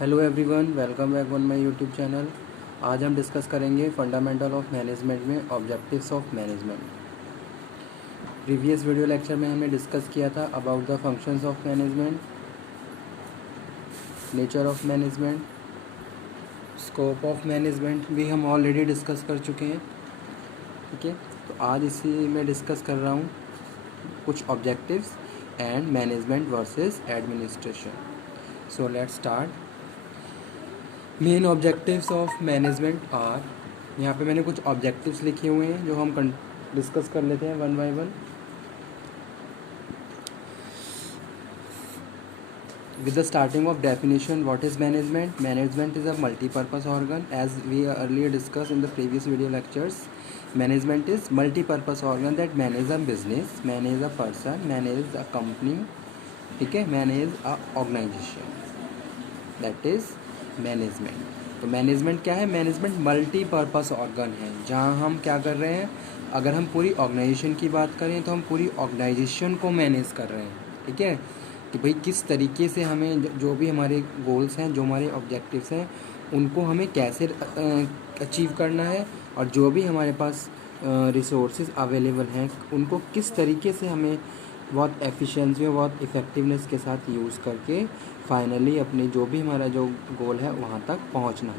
Hello everyone, welcome back on my YouTube channel. आज हम discuss करेंगे फंडामेंटल ऑफ मैनेजमेंट में objectives of management. Previous video lecture में हमने डिस्कस किया था about the functions of management, nature of management, scope of management भी हम ऑलरेडी डिस्कस कर चुके हैं। ठीक है, तो आज इसी में डिस्कस कर रहा हूँ कुछ objectives and management versus administration. So let's start. Main objectives of management are, यहाँ पे मैंने कुछ ऑब्जेक्टिव्स लिखे हुए हैं जो हम डिस्कस कर लेते हैं one by one. With the starting of definition, what is management? Management is a multi-purpose organ. As we earlier discussed in the previous video lectures, management is multi-purpose organ that manage a business, manage a person, manage a company, ठीक है, manage a organization. That is management. तो management क्या है? Management multipurpose organ है जहाँ हम क्या कर रहे हैं, अगर हम पूरी ऑर्गेनाइजेशन की बात करें तो हम पूरी ऑर्गेनाइजेशन को मैनेज कर रहे हैं। ठीक है, कि भाई किस तरीके से हमें जो भी हमारे गोल्स हैं, जो हमारे ऑब्जेक्टिव्स हैं, उनको हमें कैसे अचीव करना है, और जो भी हमारे पास रिसोर्सेज अवेलेबल हैं उनको किस तरीके से हमें बहुत एफिशिएंसी और बहुत इफ़ेक्टिवनेस के साथ यूज़ करके फाइनली अपनी जो भी हमारा जो गोल है वहाँ तक पहुँचना है।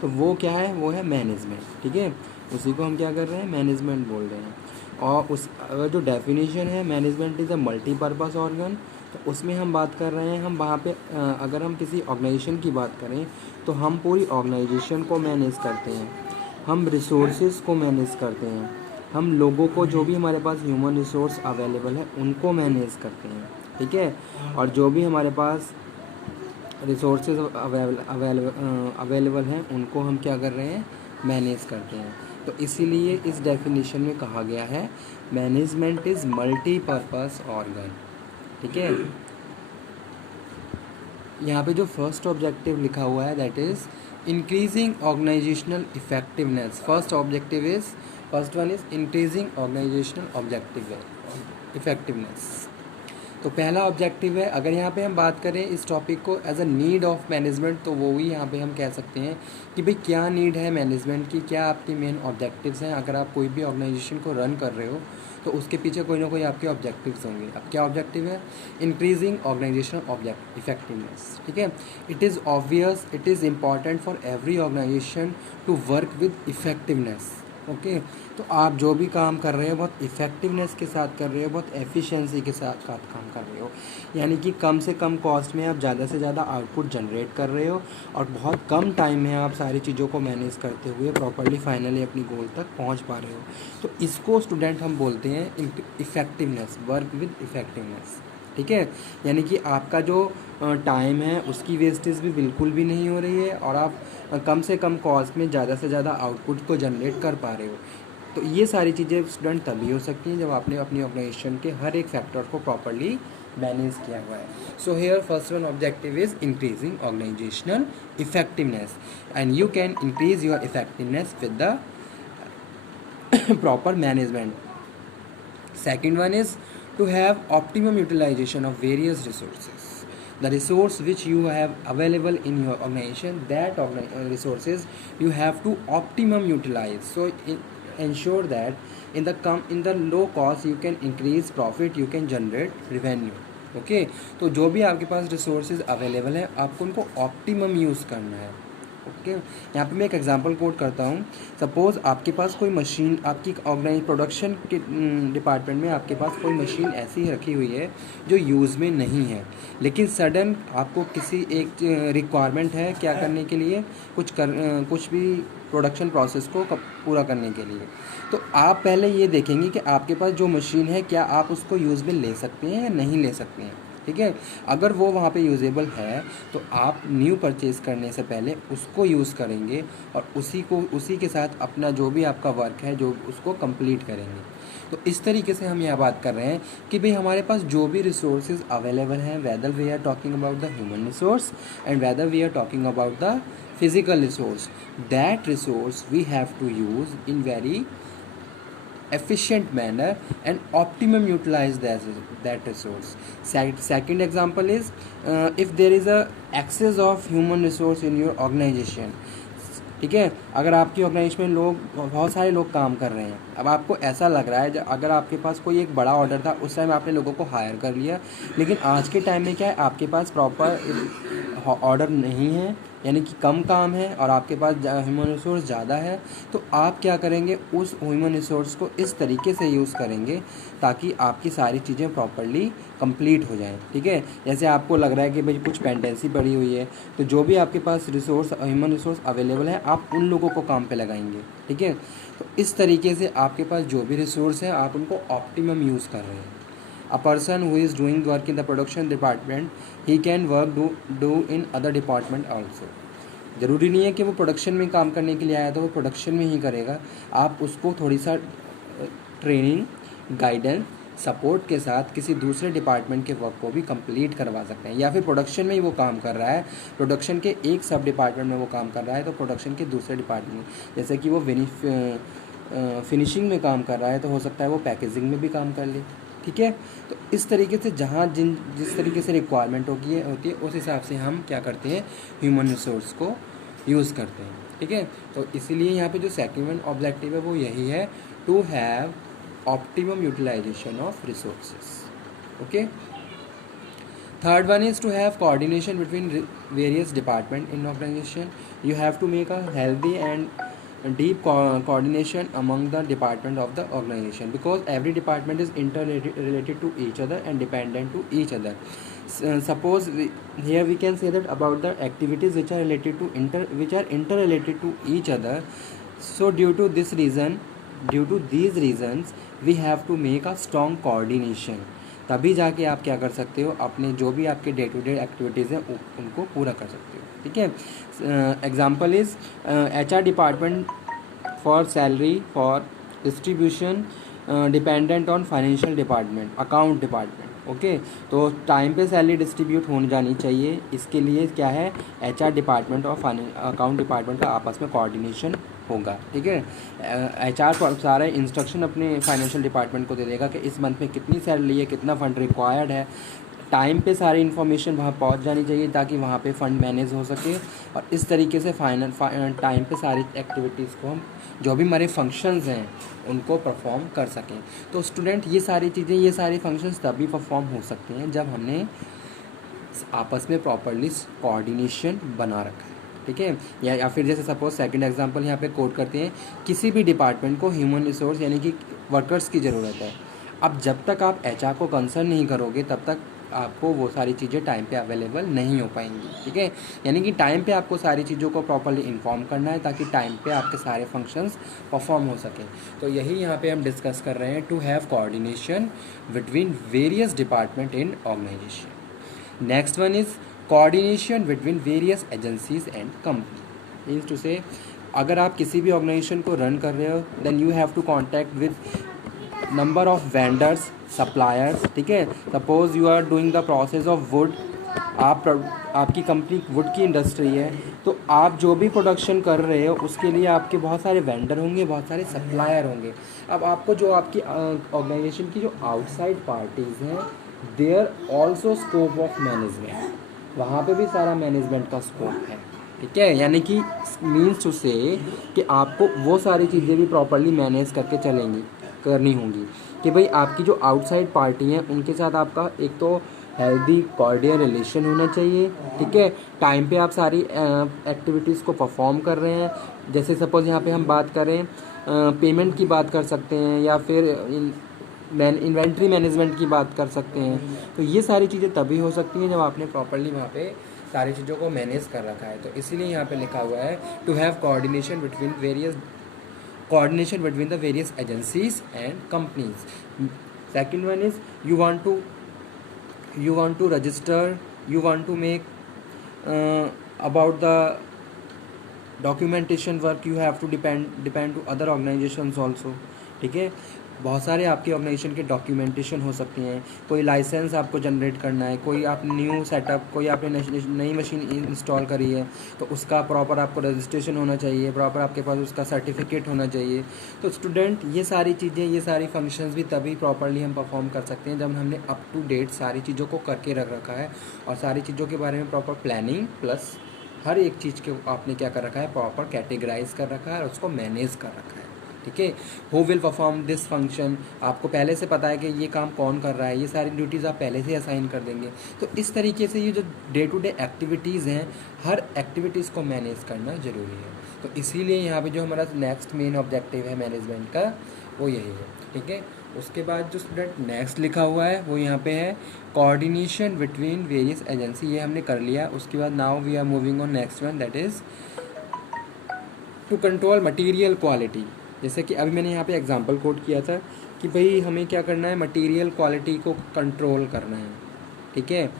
तो वो क्या है? वो है मैनेजमेंट। ठीक है, उसी को हम क्या कर रहे हैं? मैनेजमेंट बोल रहे हैं। और उस जो डेफिनेशन है, management is a multipurpose organ, तो उसमें हम बात कर रहे हैं, हम वहाँ पे अगर हम किसी ऑर्गेनाइजेशन की बात करें तो हम पूरी ऑर्गेनाइजेशन को मैनेज करते हैं, हम रिसोर्सेज को मैनेज करते हैं, हम लोगों को जो भी हमारे पास ह्यूमन रिसोर्स अवेलेबल है उनको मैनेज करते हैं। ठीक है, और जो भी हमारे पास रिसोर्सेज अवेलेबल हैं उनको हम क्या कर रहे हैं? मैनेज करते हैं। तो इसीलिए इस डेफिनेशन में कहा गया है मैनेजमेंट इज़ मल्टीपर्पस ऑर्गन। ठीक है, यहाँ पे जो फर्स्ट ऑब्जेक्टिव लिखा हुआ है that is increasing organisational effectiveness. First one is increasing organisational objective effectiveness. तो पहला ऑब्जेक्टिव है, अगर यहाँ पे हम बात करें इस टॉपिक को as a need of management, तो वो भी यहाँ पे हम कह सकते हैं कि भाई क्या नीड है मैनेजमेंट की, क्या आपकी मेन ऑब्जेक्टिव्स हैं। अगर आप कोई भी ऑर्गेनाइजेशन को रन कर रहे हो तो उसके पीछे कोई ना कोई आपके ऑब्जेक्टिव्स होंगे। अब क्या ऑब्जेक्टिव है? Increasing organisational object effectiveness. ठीक है, it is obvious, it is important for every organisation to work with effectiveness. Okay, तो आप जो भी काम कर रहे हो बहुत इफ़ेक्टिवनेस के साथ कर रहे हो, बहुत एफिशिएंसी के साथ काम कर रहे हो, यानी कि कम से कम कॉस्ट में आप ज़्यादा से ज़्यादा आउटपुट जनरेट कर रहे हो, और बहुत कम टाइम में आप सारी चीज़ों को मैनेज करते हुए प्रॉपर्ली फाइनली अपनी गोल तक पहुंच पा रहे हो। तो इसको स्टूडेंट हम बोलते हैं इफ़ेक्टिवनेस, वर्क विद इफ़ेक्टिवनेस। ठीक है, यानी कि आपका जो टाइम है उसकी वेस्टेज भी बिल्कुल भी नहीं हो रही है, और आप कम से कम कॉस्ट में ज़्यादा से ज़्यादा आउटपुट को जनरेट कर पा रहे हो। तो ये सारी चीज़ें स्टूडेंट तभी हो सकती हैं जब आपने अपनी ऑर्गेनाइजेशन के हर एक फैक्टर को प्रॉपर्ली मैनेज किया हुआ है। So here first one objective is increasing organisational effectiveness, and you can increase your effectiveness with the proper management. Second one is to have optimum utilization of various resources. The resource which you have available in your organization, that resources you have to optimum utilize. So ensure that in the low cost you can increase profit, you can generate revenue. Okay, तो जो भी आपके पास resources available है आपको उनको optimum use करना है। Okay, यहाँ पे मैं एक एग्जांपल कोट करता हूँ। सपोज़ आपके पास कोई मशीन, आपकी ऑर्गेनाइज प्रोडक्शन के डिपार्टमेंट में आपके पास कोई मशीन ऐसी रखी हुई है जो यूज़ में नहीं है, लेकिन सडन आपको किसी एक रिक्वायरमेंट है क्या करने के लिए, कुछ भी प्रोडक्शन प्रोसेस को पूरा करने के लिए। तो आप पहले ये देखेंगे कि आपके पास जो मशीन है क्या आप उसको यूज़ में ले सकते हैं या नहीं ले सकते हैं। ठीक है, अगर वो वहाँ पे यूजेबल है तो आप न्यू परचेज़ करने से पहले उसको यूज़ करेंगे, और उसी के साथ अपना जो भी आपका वर्क है जो उसको कंप्लीट करेंगे। तो इस तरीके से हम यहाँ बात कर रहे हैं कि भाई हमारे पास जो भी रिसोर्सेज अवेलेबल हैं, whether we are talking about the human resource and whether we are talking about the physical resource, that resource we have to use in very efficient manner and optimum utilize that resource. Second example is if there is a excess of human resource in your organisation, ठीक है, अगर आपकी organisation में लोग, बहुत सारे लोग काम कर रहे हैं, अब आपको ऐसा लग रहा है अगर आपके पास कोई एक बड़ा ऑर्डर था उस टाइम आपने लोगों को हायर कर लिया, लेकिन आज के टाइम में क्या है, आपके पास प्रॉपर ऑर्डर नहीं है, यानी कि कम काम है और आपके पास ह्यूमन रिसोर्स ज़्यादा है, तो आप क्या करेंगे, उस ह्यूमन रिसोर्स को इस तरीके से यूज़ करेंगे ताकि आपकी सारी चीज़ें प्रॉपरली कंप्लीट हो जाएं, ठीक है। जैसे आपको लग रहा है कि भाई कुछ पेंडेंसी पड़ी हुई है, तो जो भी आपके पास रिसोर्स, ह्यूमन रिसोर्स अवेलेबल है, आप उन लोगों को काम पे लगाएंगे, ठीक है। तो इस तरीके से आपके पास जो भी रिसोर्स है आप उनको ऑप्टिमम यूज़ कर रहे हैं। A person who is doing work in the production department, he can work do in other department also. ज़रूरी नहीं है कि वो प्रोडक्शन में काम करने के लिए आया तो वो प्रोडक्शन में ही करेगा, आप उसको थोड़ी सा ट्रेनिंग, गाइडेंस, सपोर्ट के साथ किसी दूसरे डिपार्टमेंट के वर्क को भी कंप्लीट करवा सकते हैं, या फिर प्रोडक्शन में ही वो काम कर रहा है, प्रोडक्शन के एक सब डिपार्टमेंट में वो काम कर रहा है, तो प्रोडक्शन के दूसरे डिपार्टमेंट, जैसे कि वो फिनिशिंग में काम कर रहा है, तो हो सकता है वो पैकेजिंग में भी काम कर ले, ठीक है। तो इस तरीके से जहाँ जिस तरीके से रिक्वायरमेंट होती है उस हिसाब से हम क्या करते हैं, ह्यूमन रिसोर्स को यूज़ करते हैं, ठीक है। तो इसीलिए यहाँ पे जो सेकंड ऑब्जेक्टिव है वो यही है, to have optimum utilisation of resources, okay. Third one is to have coordination between various department in organisation, you have to make a healthy and deep coordination among the department of the organization, because every department is interrelated to each other and dependent to each other. Suppose here we can say that about the activities which are interrelated to each other. So due to these reasons we have to make a strong coordination. तभी जाके आप क्या कर सकते हो, अपने जो भी आपके डे टू डे एक्टिविटीज़ हैं उनको पूरा कर सकते हो, ठीक है। Example is HR department for salary for distribution dependent on financial department, account department, okay. तो टाइम पे सैलरी डिस्ट्रीब्यूट होनी जानी चाहिए, इसके लिए क्या है, HR डिपार्टमेंट और अकाउंट डिपार्टमेंट का आपस में कोऑर्डिनेशन होगा, ठीक है। HR सारे इंस्ट्रक्शन अपने फाइनेंशियल डिपार्टमेंट को दे देगा कि इस मंथ में कितनी सैलरी है, कितना फ़ंड रिक्वायर्ड है, टाइम पे सारी इन्फॉर्मेशन वहाँ पहुँच जानी चाहिए ताकि वहाँ पे फ़ंड मैनेज हो सके, और इस तरीके से टाइम पे सारी एक्टिविटीज़ को हम, जो भी हमारे फंक्शंस हैं उनको परफॉर्म कर सकें। तो स्टूडेंट ये सारी चीज़ें, ये सारे फंक्शंस तभी परफॉर्म हो सकते हैं जब हमने आपस में प्रॉपरली कोऑर्डिनेशन बना रखा है, ठीक है। या फिर जैसे सपोज सेकंड एग्जांपल यहाँ पे कोट करते हैं, किसी भी डिपार्टमेंट को ह्यूमन रिसोर्स यानी कि वर्कर्स की ज़रूरत है। अब जब तक आप HR को कंसर्न नहीं करोगे तब तक आपको वो सारी चीज़ें टाइम पे अवेलेबल नहीं हो पाएंगी, ठीक है। यानी कि टाइम पे आपको सारी चीज़ों को प्रॉपरली इन्फॉर्म करना है ताकि टाइम पे आपके सारे फंक्शंस परफॉर्म हो सकें। तो यही यहाँ पे हम डिस्कस कर रहे हैं, to have coordination between various department in organisation. Next one is coordination between various agencies and company. Means to say, अगर आप किसी भी ऑर्गेनाइजेशन को रन कर रहे हो, then you have to contact with number of vendors, suppliers, ठीक है। Suppose you are doing the process of wood, आपकी कंपनी वुड की इंडस्ट्री है, तो आप जो भी प्रोडक्शन कर रहे हो उसके लिए आपके बहुत सारे वेंडर होंगे, बहुत सारे सप्लायर होंगे। अब आपको जो आपकी ऑर्गेनाइजेशन की जो आउटसाइड पार्टीज़ हैं, there also scope of management, वहाँ पे भी सारा मैनेजमेंट का स्कोप है, ठीक है। यानी कि मीन्स टू से कि आपको वो सारी चीज़ें भी प्रॉपरली मैनेज करके करनी होंगी कि भाई आपकी जो आउटसाइड पार्टी हैं उनके साथ आपका एक तो हेल्दी कॉर्डियल रिलेशन होना चाहिए, ठीक है। टाइम पे आप सारी एक्टिविटीज़ को परफॉर्म कर रहे हैं। जैसे सपोज़ यहाँ पे हम बात करें, पेमेंट की बात कर सकते हैं, या फिर इन्वेंट्री मैनेजमेंट की बात कर सकते हैं। तो ये सारी चीज़ें तभी हो सकती हैं जब आपने प्रॉपरली वहाँ पे सारी चीज़ों को मैनेज कर रखा है। तो इसीलिए यहाँ पे लिखा हुआ है, to have coordination between the various agencies and companies. Second one is you want to register, you want to make about the documentation work, you have to depend to other organizations also, ठीक है। बहुत सारे आपके organisation के documentation हो सकती हैं, कोई लाइसेंस आपको जनरेट करना है, कोई आप न्यू सेटअप, कोई आपने नई मशीन इंस्टॉल करी है तो उसका प्रॉपर आपको रजिस्ट्रेशन होना चाहिए, प्रॉपर आपके पास उसका सर्टिफिकेट होना चाहिए। तो स्टूडेंट ये सारी चीज़ें, ये सारी फंक्शंस भी तभी प्रॉपरली हम परफॉर्म कर सकते हैं जब हमने अप टू डेट सारी चीज़ों को करके रख रखा है और सारी चीज़ों के बारे में प्रॉपर प्लानिंग प्लस हर एक चीज़ के आपने क्या कर रखा है, प्रॉपर कैटेगराइज कर रखा है और उसको मैनेज कर रखा है। ठीक है, who will perform this function, आपको पहले से पता है कि ये काम कौन कर रहा है, ये सारी ड्यूटीज़ आप पहले से असाइन कर देंगे। तो इस तरीके से ये जो डे टू डे एक्टिविटीज़ हैं, हर एक्टिविटीज़ को मैनेज करना ज़रूरी है। तो इसीलिए यहाँ पे जो हमारा नेक्स्ट मेन ऑब्जेक्टिव है मैनेजमेंट का वो यही है। ठीक है, उसके बाद जो स्टूडेंट नेक्स्ट लिखा हुआ है वो यहाँ पे है कोऑर्डिनेशन बिटवीन वेरियस एजेंसी, ये हमने कर लिया। उसके बाद now we are moving on next one, that is to control material quality. जैसे कि अभी मैंने यहाँ पे एग्जांपल कोट किया था कि भाई हमें क्या करना है, मटेरियल क्वालिटी को कंट्रोल करना है। ठीक है,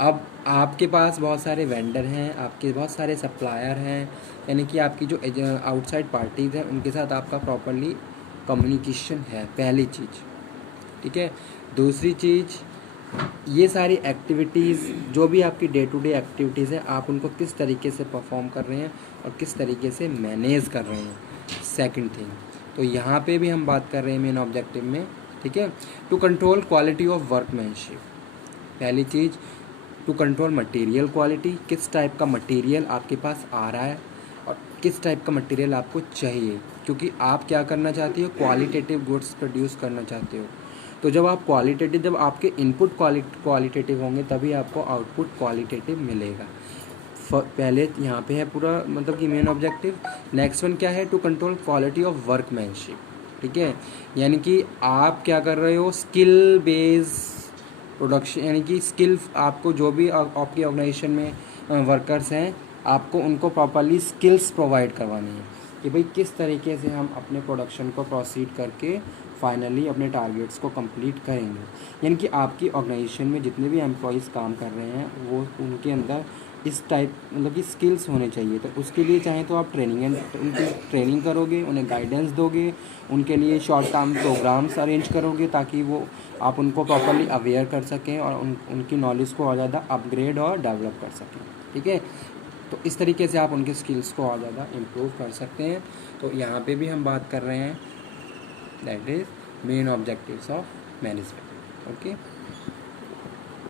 अब आपके पास बहुत सारे वेंडर हैं, आपके बहुत सारे सप्लायर हैं, यानी कि आपकी जो आउटसाइड पार्टीज़ हैं उनके साथ आपका प्रॉपरली कम्युनिकेशन है, पहली चीज़। ठीक है, दूसरी चीज़, ये सारी एक्टिविटीज़ जो भी आपकी डे टू डे एक्टिविटीज़ हैं आप उनको किस तरीके से परफॉर्म कर रहे हैं और किस तरीके से मैनेज कर रहे हैं, सेकंड थिंग। तो यहाँ पे भी हम बात कर रहे हैं मेन ऑब्जेक्टिव में। ठीक है, to control quality of workmanship, पहली चीज़ टू कंट्रोल मटेरियल क्वालिटी, किस टाइप का मटेरियल आपके पास आ रहा है और किस टाइप का मटेरियल आपको चाहिए, क्योंकि आप क्या करना चाहते हो, क्वालिटेटिव गुड्स प्रोड्यूस करना चाहते हो। तो जब आप क्वालिटेटिव, जब आपके इनपुट क्वालिटेटिव होंगे तभी आपको आउटपुट क्वालिटेटिव मिलेगा। पहले यहाँ पे है पूरा मतलब कि मेन ऑब्जेक्टिव। नेक्स्ट वन क्या है, to control quality of workmanship. ठीक है, यानी कि आप क्या कर रहे हो, स्किल बेस प्रोडक्शन, यानी कि स्किल, आपको जो भी आपकी ऑर्गेनाइजेशन में वर्कर्स हैं आपको उनको प्रॉपरली स्किल्स प्रोवाइड करवानी है कि भाई किस तरीके से हम अपने प्रोडक्शन को प्रोसीड करके फाइनली अपने टारगेट्स को कंप्लीट करेंगे। यानी कि आपकी ऑर्गेनाइजेशन में जितने भी एम्प्लॉयज़ काम कर रहे हैं वो उनके अंदर इस टाइप मतलब कि स्किल्स होने चाहिए। तो उसके लिए चाहे तो आप उनकी ट्रेनिंग करोगे, उन्हें गाइडेंस दोगे, उनके लिए शॉर्ट टर्म प्रोग्राम्स अरेंज करोगे ताकि वो आप उनको प्रॉपरली अवेयर कर सकें और उनकी नॉलेज को और ज़्यादा अपग्रेड और डेवलप कर सकें। ठीक है, तो इस तरीके से आप उनके स्किल्स को और ज़्यादा इम्प्रूव कर सकते हैं। तो यहाँ पे भी हम बात कर रहे हैं that is main objectives of management. Okay.